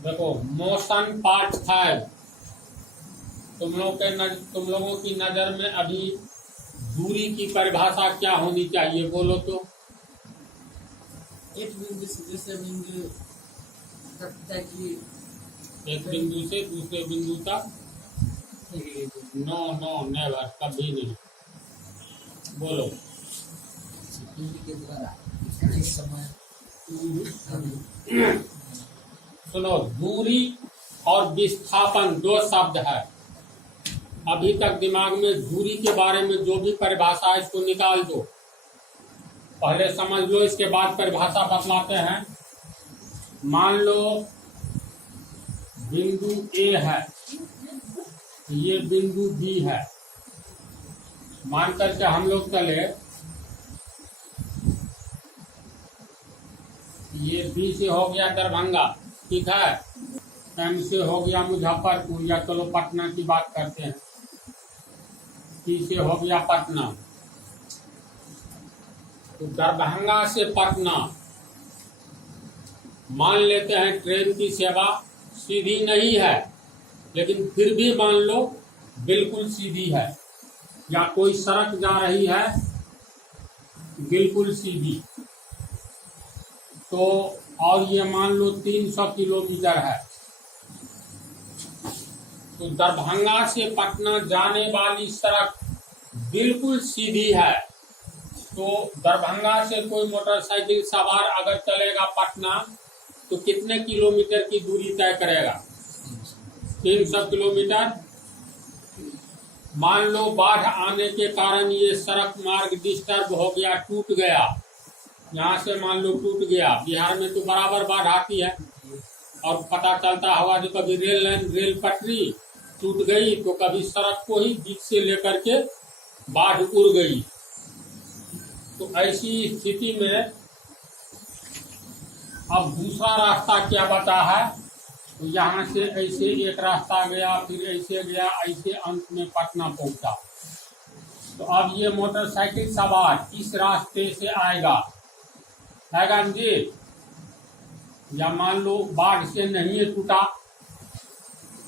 देखो, motion part 5। तुम लोगों की नजर में अभी दूरी की परिभाषा क्या होनी चाहिए, बोलो तो। एक बिंदु से दूसरे बिंदु तक की एक बिंदु से दूसरे बिंदु तक। नो नो नेवर, कभी नहीं। बोलो। दूरी के द्वारा इस समय सुनो, दूरी और विस्थापन दो शब्द है। अभी तक दिमाग में दूरी के बारे में जो भी परिभाषा है इसको निकाल दो, पहले समझ लो, इसके बाद परिभाषा बतलाते हैं। मान लो बिंदु ए है, ये बिंदु बी है। मान करके हम लोग चले, ये बी से हो गया दरभंगा, ठीक है। एम से हो गया मुजफ्फरपुर, या चलो पटना की बात करते हैं। टी से हो गया पटना। तो दरभंगा से पटना मान लेते हैं ट्रेन की सेवा सीधी नहीं है, लेकिन फिर भी मान लो बिल्कुल सीधी है, या कोई सड़क जा रही है बिल्कुल सीधी। तो और ये मान लो 300 किलोमीटर है। तो दरभंगा से पटना जाने वाली सड़क बिल्कुल सीधी है। तो दरभंगा से कोई मोटरसाइकिल सवार अगर चलेगा पटना, तो कितने किलोमीटर की दूरी तय करेगा? 300 किलोमीटर। मान लो बाढ़ आने के कारण ये सड़क मार्ग डिस्टर्ब हो गया, टूट गया। यहाँ से मान लो टूट गया। बिहार में तो बराबर बाढ़ आती है, और पता चलता हुआ जो कभी रेल लाइन, रेल पटरी टूट गई, तो कभी सड़क को ही बीच से लेकर के बाढ़ उड़ गई। तो ऐसी स्थिति में अब दूसरा रास्ता क्या बचा है? तो यहाँ से ऐसे एक रास्ता गया, फिर ऐसे गया, ऐसे अंत में पटना पहुंचा। तो अब ये मोटरसाइकिल सवार इस रास्ते से आएगा जी, या मान लो बाढ़ से नहीं टूटा।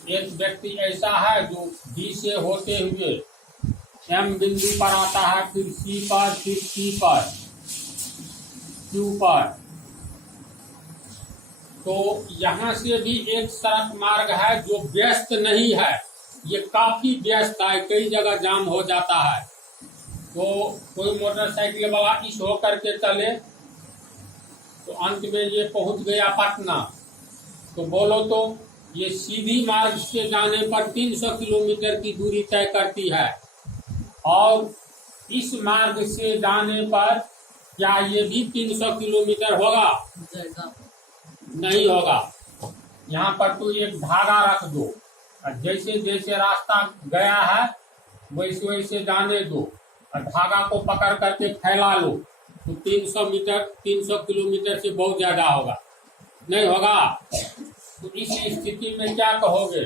एक व्यक्ति ऐसा है जो बी से होते हुए एम बिंदु पर आता है, फिर सी पर, फिर सी पर, क्यू पर। तो यहाँ से भी एक सड़क मार्ग है जो व्यस्त नहीं है, ये काफी व्यस्त है, कई जगह जाम हो जाता है। तो कोई मोटरसाइकिल वाला इस होकर के चले, तो अंत में ये पहुंच गया पटना। तो बोलो तो ये सीधी मार्ग से जाने पर 300 किलोमीटर की दूरी तय करती है, और इस मार्ग से जाने पर क्या ये भी 300 किलोमीटर होगा? नहीं होगा। यहाँ पर तो एक धागा रख दो, और जैसे जैसे रास्ता गया है वैसे वैसे जाने दो, और धागा को पकड़ करके फैला लो, तो 300 किलोमीटर से बहुत ज्यादा होगा, नहीं होगा। तो इस स्थिति में क्या कहोगे?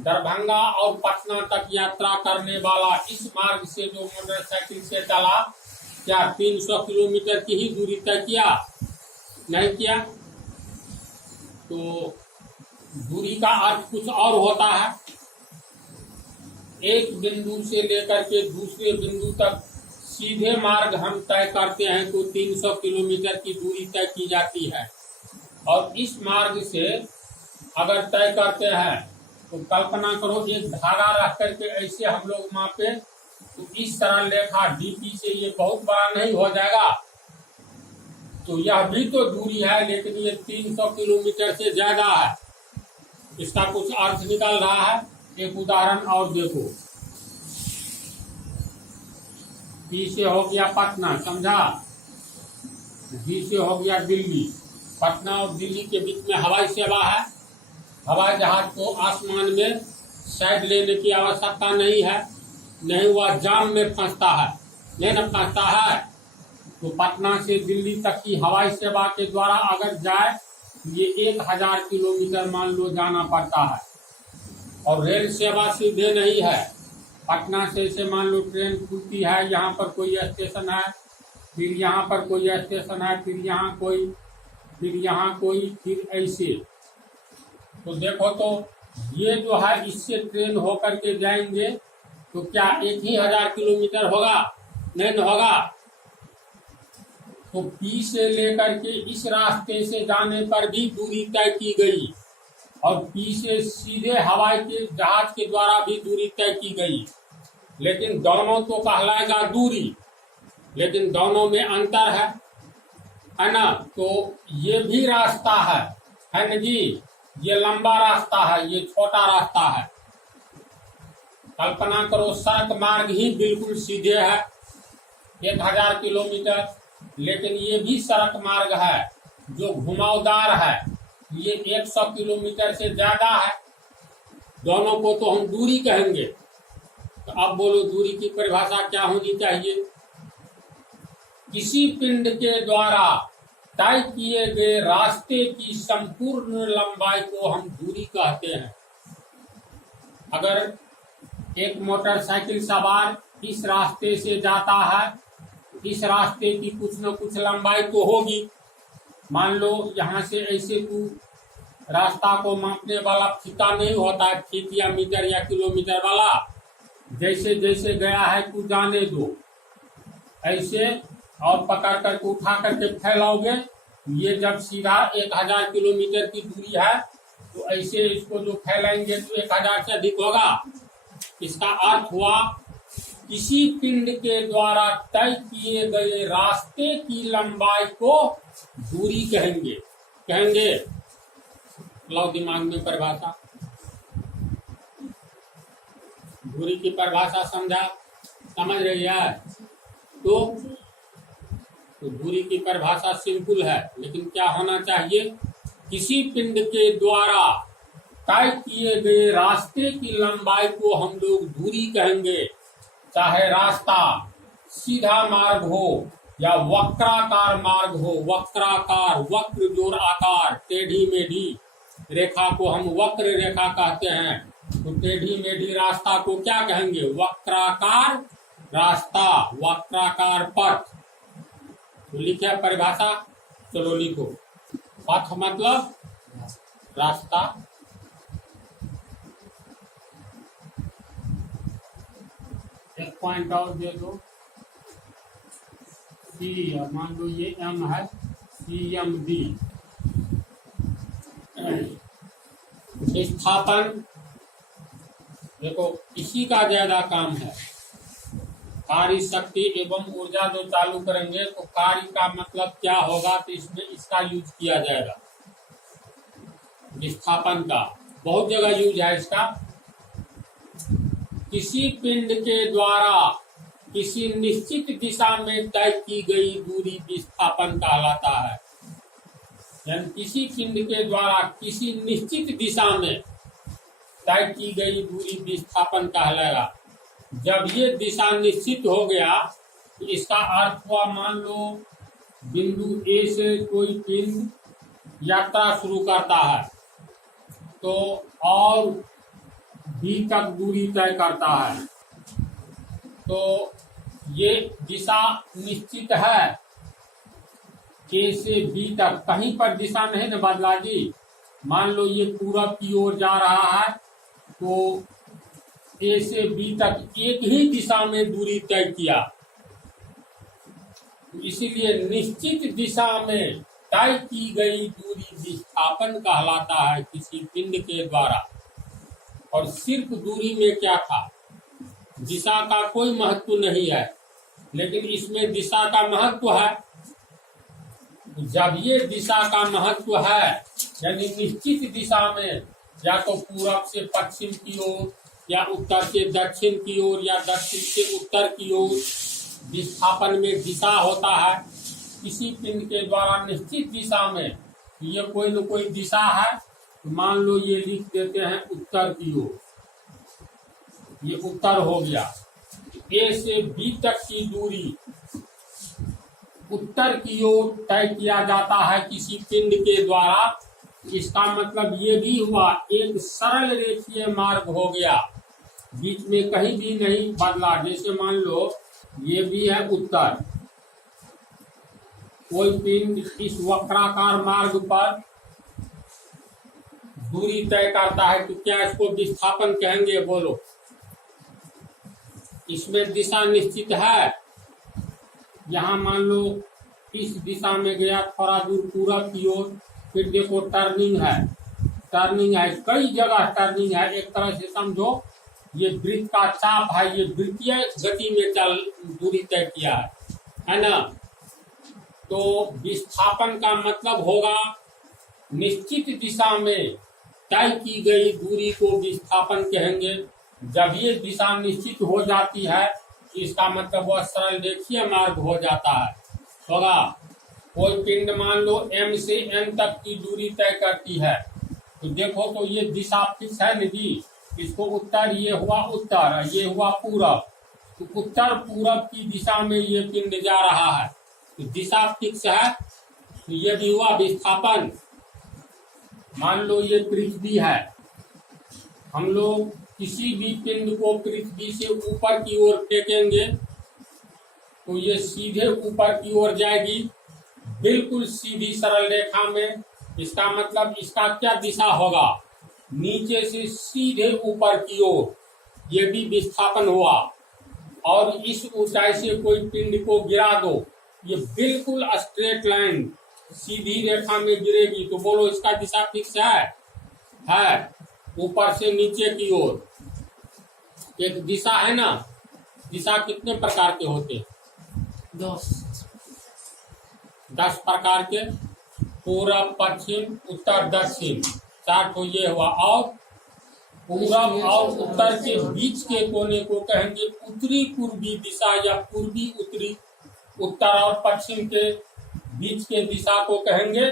दरभंगा और पटना तक यात्रा करने वाला इस मार्ग से जो मोटरसाइकिल से चला, क्या 300 किलोमीटर की ही दूरी तय किया? नहीं किया। तो दूरी का अर्थ कुछ और होता है। एक बिंदु से लेकर के दूसरे बिंदु तक सीधे मार्ग हम तय करते हैं तो 300 किलोमीटर की दूरी तय की जाती है। और इस मार्ग से अगर तय करते हैं तो कल्पना करो एक धागा रख करके ऐसे हम लोग मापे, तो इस तरह लेखा डीपी से ये बहुत बड़ा नहीं हो जाएगा। तो यह भी तो दूरी है, लेकिन ये 300 किलोमीटर से ज्यादा है। इसका कुछ अर्थ निकल रहा है। एक उदाहरण और देखो। पी से हो गया पटना, समझा। डी से हो गया दिल्ली। पटना और दिल्ली के बीच में हवाई सेवा है। हवाई जहाज को आसमान में साइड लेने की आवश्यकता नहीं है, नहीं वह जाम में फंसता है, नहीं न फंसता है। तो पटना से दिल्ली तक की हवाई सेवा के द्वारा अगर जाए, ये 1000 किलोमीटर मान लो जाना पड़ता है। और रेल सेवा सीधे नहीं है। पटना से मान लो ट्रेन खुलती है, यहाँ पर कोई स्टेशन है, फिर यहाँ पर कोई स्टेशन है, फिर यहाँ कोई फिर यहाँ कोई, फिर ऐसे। तो देखो तो ये जो है इससे ट्रेन होकर के जाएंगे तो क्या 1,000 किलोमीटर होगा? नहीं न होगा। तो पी से लेकर के इस रास्ते से जाने पर भी दूरी तय की गई और पी से सीधे हवाई के जहाज के द्वारा भी दूरी तय की गई। लेकिन दोनों तो कहलाएगा दूरी, लेकिन दोनों में अंतर है ना। तो ये भी रास्ता है न जी। ये लंबा रास्ता है, ये छोटा रास्ता है। कल्पना करो सड़क मार्ग ही बिल्कुल सीधे है 1,000 किलोमीटर, लेकिन ये भी सड़क मार्ग है जो घुमावदार है, ये 100 किलोमीटर से ज्यादा है। दोनों को तो हम दूरी कहेंगे। तो अब बोलो दूरी की परिभाषा क्या होनी चाहिए? किसी पिंड के द्वारा तय किए गए रास्ते की संपूर्ण लंबाई को हम दूरी कहते हैं। अगर एक मोटरसाइकिल सवार इस रास्ते से जाता है, इस रास्ते की कुछ न कुछ लंबाई तो होगी। मान लो यहाँ से ऐसे तू रास्ता को मापने वाला फीता नहीं होता है, फीट या मीटर या किलोमीटर वाला। जैसे जैसे गया है तू जाने दो ऐसे, और पकड़ करके उठा करके फैलाओगे। ये जब सीधा 1,000 किलोमीटर की दूरी है तो ऐसे इसको जो फैलाएंगे तो 1,000 से अधिक होगा। इसका अर्थ हुआ किसी पिंड के द्वारा तय किए गए रास्ते की लंबाई को दूरी कहेंगे। लाओ दिमाग में परिभाषा, दूरी की परिभाषा समझ रही है? तो दूरी की परिभाषा सिंपल है, लेकिन क्या होना चाहिए? किसी पिंड के द्वारा तय किए गए रास्ते की लंबाई को हम लोग दूरी कहेंगे। चाहे रास्ता सीधा मार्ग हो या वक्राकार मार्ग हो। वक्राकार, वक्र जोड़ आकार, टेढ़ी मेढ़ी रेखा को हम वक्र रेखा कहते हैं। तो टेढ़ी मेढ़ी रास्ता को क्या कहेंगे? वक्राकार रास्ता, वक्राकार पथ। तो लिखिए परिभाषा, चलो लिखो। पथ मतलब रास्ता, एक पॉइंट और दे दो। सी, मान लो ये एम है, CMD। स्थापन, देखो इसी का ज्यादा काम है। कार्य शक्ति एवं ऊर्जा जो चालू करेंगे तो कार्य का मतलब क्या होगा, तो इसमें इसका यूज किया जाएगा। विस्थापन का बहुत जगह यूज है इसका। किसी पिंड के द्वारा किसी निश्चित दिशा में तय की गई दूरी विस्थापन कहलाता है। यानी किसी पिंड के द्वारा किसी निश्चित दिशा में तय की गई दूरी विस्थापन कहलाएगा। जब ये दिशा निश्चित हो गया तो इसका अर्थ हुआ, मान लो बिंदु A से कोई पिंड यात्रा शुरू करता है तो और B तक दूरी तय करता है, तो ये दिशा निश्चित है A से B तक, कहीं पर दिशा नहीं न बदला जी। मान लो ये पूरब की ओर जा रहा है तो A से B तक एक ही दिशा में दूरी तय किया। इसीलिए निश्चित दिशा में तय की गई दूरी विस्थापन कहलाता है किसी पिंड के द्वारा। और सिर्फ दूरी में क्या था, दिशा का कोई महत्व नहीं है, लेकिन इसमें दिशा का महत्व है। जब ये दिशा का महत्व है, यानी निश्चित दिशा में, या तो पूरब से पश्चिम की ओर या उत्तर से दक्षिण की ओर या दक्षिण से उत्तर की ओर विस्थापन में दिशा होता है। किसी पिंड के द्वारा निश्चित दिशा में ये कोई न कोई दिशा है, तो मान लो ये लिख देते हैं उत्तर की ओर, ये उत्तर हो गया। A से B तक की दूरी उत्तर की ओर तय किया जाता है किसी पिंड के द्वारा। इसका मतलब ये भी हुआ एक सरल रेखीय मार्ग हो गया, बीच में कहीं भी नहीं बदला। जैसे मान लो ये भी है उत्तर, कोई पिंड इस वक्राकार मार्ग पर दूरी तय करता है तो क्या इसको विस्थापन कहेंगे? बोलो। इसमें दिशा निश्चित है। यहाँ मान लो इस दिशा में गया, थोड़ा दूर पूरब की ओर, फिर देखो टर्निंग है, कई जगह टर्निंग है। एक तरह से समझो ये वृत्त का चाप है, ये वृत्तीय गति में चल दूरी तय किया है ना। तो विस्थापन का मतलब होगा निश्चित दिशा में तय की गई दूरी को विस्थापन कहेंगे। जब ये दिशा निश्चित हो जाती है इसका मतलब वह सरल रेखीय मार्ग हो जाता है। होगा कोई पिंड मान लो M से N तक की दूरी तय करती है, तो देखो तो ये दिशा फिक्स है ना जी। इसको उत्तर, ये हुआ उत्तर, ये हुआ पूरब, तो उत्तर पूरब की दिशा में ये पिंड जा रहा है, तो दिशा फिक्स है। तो ये भी हुआ विस्थापन। मान लो ये पृथ्वी है, हम लोग किसी भी पिंड को पृथ्वी से ऊपर की ओर फेंकेंगे तो ये सीधे ऊपर की ओर जाएगी, बिल्कुल सीधी सरल रेखा में। इसका मतलब इसका क्या दिशा होगा? नीचे से सीधे ऊपर की ओर, ये भी विस्थापन हुआ। और इस ऊंचाई से कोई पिंड को गिरा दो, ये बिल्कुल स्ट्रेट लाइन सीधी रेखा में गिरेगी, तो बोलो इसका दिशा फिक्स है ऊपर से नीचे की ओर। एक दिशा है ना, दिशा कितने प्रकार के होते हैं? 10 प्रकार के, पूरब, पश्चिम, उत्तर, दक्षिण, 4 तो ये हुआ। और पूरब और उत्तर के बीच के कोने को कहेंगे उत्तरी पूर्वी दिशा या पूर्वी उत्तरी। उत्तर और पश्चिम के बीच के दिशा को कहेंगे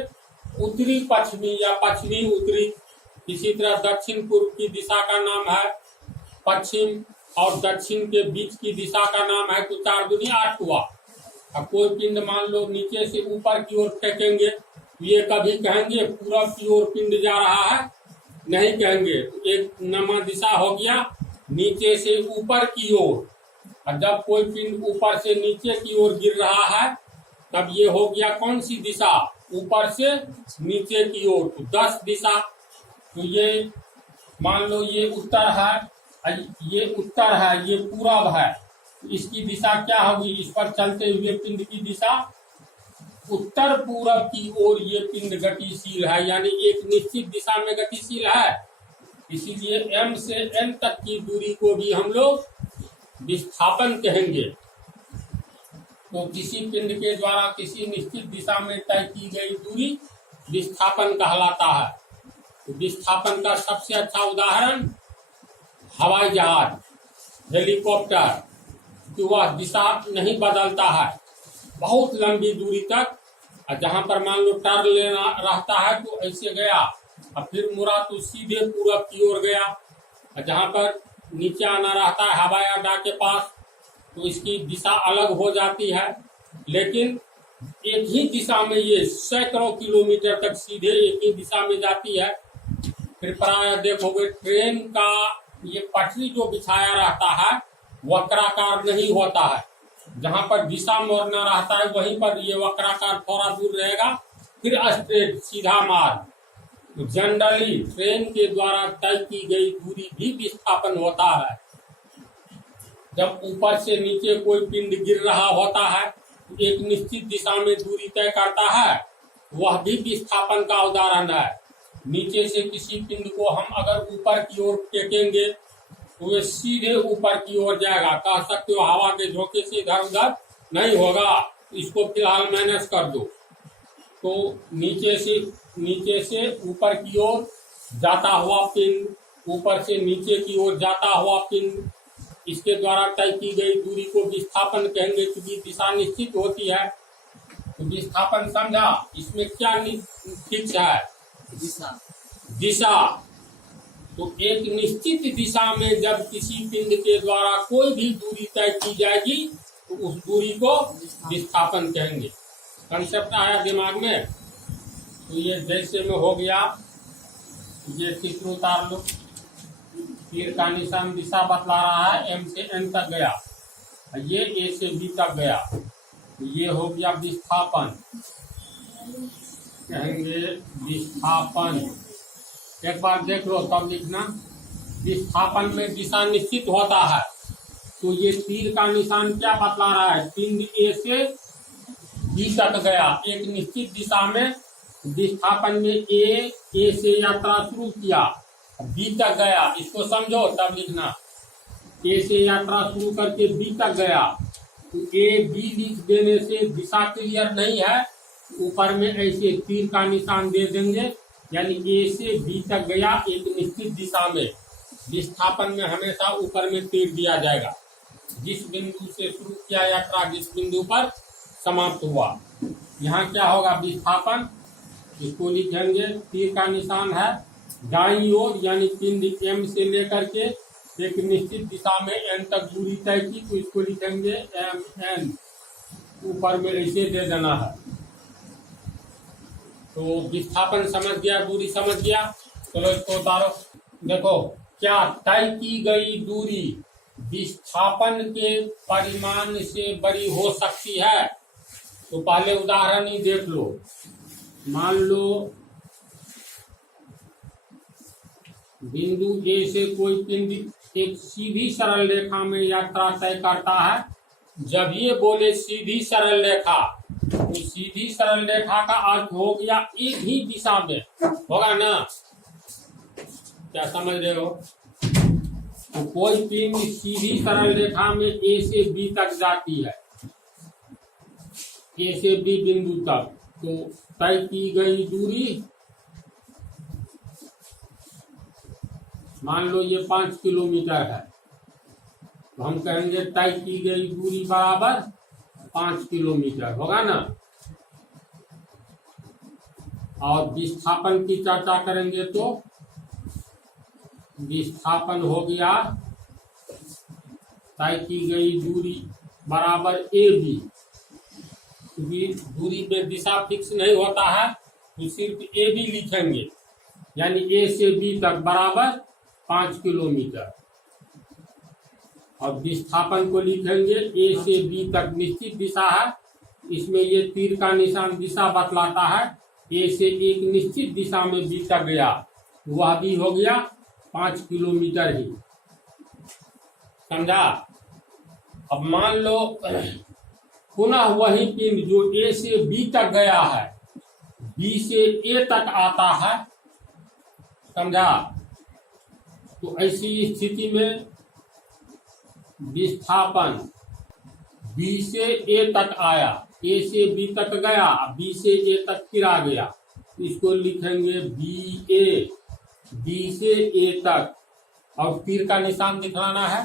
उत्तरी पश्चिमी या पश्चिमी उत्तरी। इसी तरह दक्षिण पूर्व की दिशा का नाम है पश्चिम, और दक्षिण के बीच की दिशा का नाम है, तो 4 दूनी 8 हुआ। अब कोई पिंड मान लो नीचे से ऊपर की ओर फेंकेंगे, ये कभी कहेंगे पूरब की ओर पिंड जा रहा है? नहीं कहेंगे। एक नमा दिशा हो गया नीचे से ऊपर की ओर, और जब कोई पिंड ऊपर से नीचे की ओर गिर रहा है तब ये हो गया कौन सी दिशा? ऊपर से नीचे की ओर, तो 10 दिशा। तो ये मान लो ये उत्तर है, ये उत्तर है, ये पूरब है, इसकी दिशा क्या होगी? इस पर चलते हुए पिंड की दिशा उत्तर पूरब की ओर ये पिंड गतिशील है, यानी एक निश्चित दिशा में गतिशील है। इसीलिए M से N तक की दूरी को भी हम लोग विस्थापन कहेंगे। तो किसी पिंड के द्वारा किसी निश्चित दिशा में तय की गई दूरी विस्थापन कहलाता है। तो विस्थापन का सबसे अच्छा उदाहरण हवाई जहाज, हेलीकॉप्टर, कि वह दिशा नहीं बदलता है बहुत लंबी दूरी तक। और जहां पर मान लो टर्न लेना रहता है तो ऐसे गया, और फिर मुड़ा तो सीधे पूरब की ओर गया। और जहां पर नीचे आना रहता है हवाई अड्डा के पास, तो इसकी दिशा अलग हो जाती है। लेकिन एक ही दिशा में ये सैकड़ों किलोमीटर तक सीधे एक ही दिशा में जाती है। फिर प्राय देखोगे ट्रेन का ये पटरी जो बिछाया रहता है वक्राकार नहीं होता है, जहां पर दिशा मोड़ना रहता है वहीं पर ये वक्राकार थोड़ा दूर रहेगा, फिर स्ट्रेट सीधा मार्ग। तो जनरली ट्रेन के द्वारा तय की गई दूरी भी विस्थापन होता है। जब ऊपर से नीचे कोई पिंड गिर रहा होता है एक निश्चित दिशा में दूरी तय करता है, वह भी विस्थापन का उदाहरण है। नीचे से किसी पिंड को हम अगर ऊपर की ओर फेंकेंगे तो वे सीधे ऊपर की ओर जाएगा। कह सकते हो हवा के झोंके से इधर उधर नहीं होगा, इसको फिलहाल माइनस कर दो। तो नीचे से ऊपर की ओर जाता हुआ पिंड, ऊपर से नीचे की ओर जाता हुआ पिंड, इसके द्वारा तय की गई दूरी को विस्थापन कहेंगे, क्योंकि दिशा निश्चित होती है। तो विस्थापन समझा? इसमें क्या फिक्स है? दिशा। तो एक निश्चित दिशा में जब किसी पिंड के द्वारा कोई भी दूरी तय की जाएगी तो उस दूरी को विस्थापन कहेंगे। कंसेप्ट आया दिमाग में? तो ये जैसे में हो गया, ये चित्र उतार लो, तीर का निशान दिशा बतला रहा है, M से N तक गया, ये A से B तक गया। ये हो गया विस्थापन, कहेंगे विस्थापन। एक बार देख लो तब लिखना। विस्थापन में दिशा निश्चित होता है, तो ये तीर का निशान क्या बतला रहा है? पिंड ए से बी तक गया एक निश्चित दिशा में। विस्थापन में ए से यात्रा शुरू किया, बी तक गया, इसको समझो तब लिखना। ए से यात्रा शुरू करके बी तक गया, तो ए बी लिख देने से दिशा क्लियर नहीं है, ऊपर में ऐसे तीर का निशान दे देंगे, यानी ए से बी तक गया एक निश्चित दिशा में। विस्थापन में हमेशा ऊपर में तीर दिया जाएगा, जिस बिंदु से शुरू किया यात्रा जिस बिंदु पर समाप्त हुआ। यहाँ क्या होगा? विस्थापन, इसको लिखेंगे, तीर का निशान है दाईं ओर, यानी पिंड एम से लेकर के एक निश्चित दिशा में एन तक दूरी तय की, तो इसको लिखेंगे एम एन, ऊपर में ऐसे दे देना है। तो विस्थापन समझ गया, दूरी समझ गया। चलो इसको उतारो। देखो, क्या तय की गई दूरी विस्थापन के परिमाण से बड़ी हो सकती है? तो पहले उदाहरण ही देख लो। मान लो बिंदु ए से कोई पिंड एक सीधी सरल रेखा में यात्रा तय करता है। जब ये बोले सीधी सरल रेखा, तो सीधी सरल रेखा का अर्थ हो गया एक ही दिशा में, होगा ना? क्या समझ रहे हो? तो कोई पिंड सीधी सरल रेखा में ए से बी तक जाती है, ए से बी बिंदु तक, तो तय की गई दूरी, मान लो ये 5 किलोमीटर है, तो हम कहेंगे तय की गई दूरी बराबर 5 किलोमीटर, होगा ना? और विस्थापन की चर्चा करेंगे तो विस्थापन हो गया तय की गई दूरी बराबर ए बी, क्योंकि दूरी में दिशा फिक्स नहीं होता है, तो सिर्फ ए बी लिखेंगे, यानी ए से बी तक बराबर 5 किलोमीटर। और विस्थापन को लिखेंगे ए से बी तक निश्चित दिशा है, इसमें ये तीर का निशान दिशा बतलाता है। ए से एक निश्चित दिशा में बी तक गया, वह भी हो गया 5 किलोमीटर ही, समझा? अब मान लो पुनः वही पिंड जो ए से बी तक गया है, बी से ए तक आता है, समझा? तो ऐसी स्थिति में विस्थापन बी से ए तक आया, ए से बी तक गया, बी से ए तक फिर आ गया, इसको लिखेंगे बी ए, बी से ए तक, और तीर का निशान दिखाना है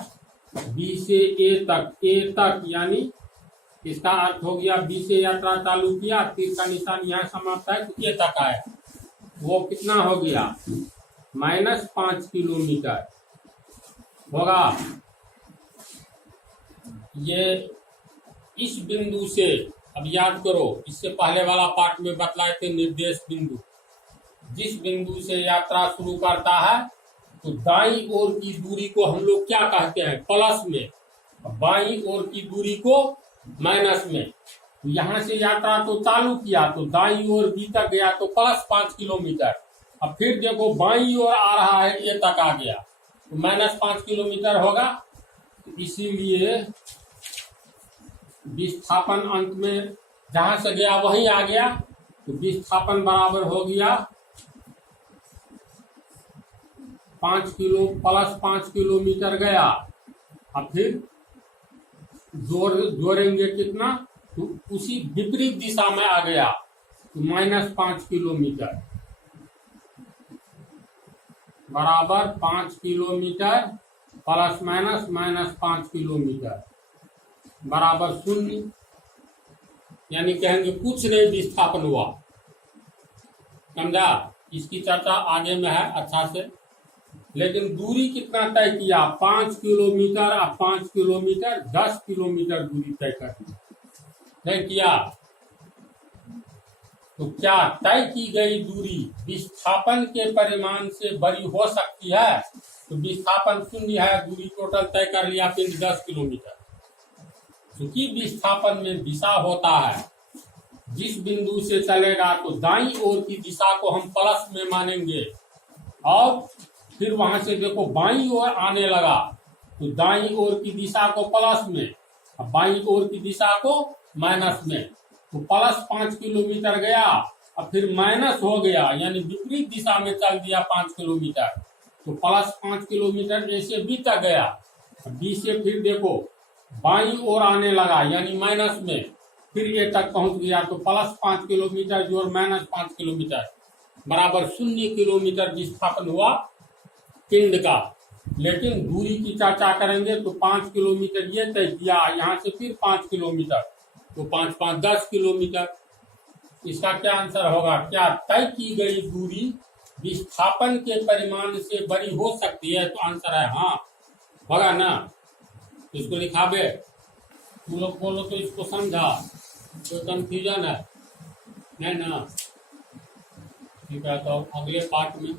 बी से ए तक, यानी इसका अर्थ हो गया बी से यात्रा चालू किया, तीर का निशान यहाँ समाप्त है, तो ए तक आया, वो कितना हो गया? -5 किलोमीटर होगा। ये इस बिंदु से, अब याद करो, इससे पहले वाला पार्ट में बतलाए थे निर्देश बिंदु। जिस बिंदु से यात्रा शुरू करता है, तो दाईं ओर की दूरी को हम लोग क्या कहते हैं? प्लस में, बाईं ओर की दूरी को माइनस में। यहाँ से यात्रा तो चालू किया, तो दाईं ओर बी तक गया, तो +5 किलोमीटर। अब फिर देखो बाईं ओर आ रहा है, ए तक आ गया, तो -5 किलोमीटर होगा। तो इसीलिए विस्थापन अंत में जहां से गया वहीं आ गया, तो विस्थापन बराबर हो गया 5 किलोमीटर गया। अब फिर जोड़ेंगे कितना, तो उसी विपरीत दिशा में आ गया, तो -5 किलोमीटर बराबर 5 किलोमीटर ±-5 किलोमीटर बराबर 0, यानी कहेंगे कुछ नहीं विस्थापन हुआ, समझा? इसकी चर्चा आगे में है अच्छा से। लेकिन दूरी कितना तय किया? 5 किलोमीटर, अब 5 किलोमीटर 10 किलोमीटर दूरी तय कर तय किया। तो क्या तय की गई दूरी विस्थापन के परिमाण से बड़ी हो सकती है? तो विस्थापन 0 है, दूरी टोटल तय कर लिया पिंड 10 किलोमीटर। चूंकि विस्थापन में दिशा होता है, जिस बिंदु से चलेगा तो दाईं ओर की दिशा को हम प्लस में मानेंगे, और फिर वहां से देखो बाईं ओर आने लगा तो दाईं ओर की दिशा को प्लस में, और बाईं ओर की दिशा को माइनस में। तो प्लस 5 किलोमीटर गया और फिर माइनस हो गया, यानी विपरीत दिशा में चल दिया 5 किलोमीटर। तो प्लस 5 किलोमीटर ऐसे बी तक गया, बी से फिर देखो बाईं ओर आने लगा यानी माइनस में, फिर ए तक पहुंच गया। तो प्लस 5 किलोमीटर जोड़ माइनस 5 किलोमीटर बराबर 0 किलोमीटर विस्थापन हुआ पिंड का। लेकिन दूरी की चर्चा करेंगे तो 5 किलोमीटर ये तय किया, यहाँ से फिर 5 किलोमीटर, तो 5 5 10 किलोमीटर। इसका क्या आंसर होगा? क्या तय की गई दूरी विस्थापन के परिमाण से बड़ी हो सकती है? तो आंसर है हाँ, होगा ना। इसको लिखावे, तुम लोग बोलो तो इसको समझा, तो कंफ्यूजन है नहीं ना? ठीक है, तो अगले पार्ट में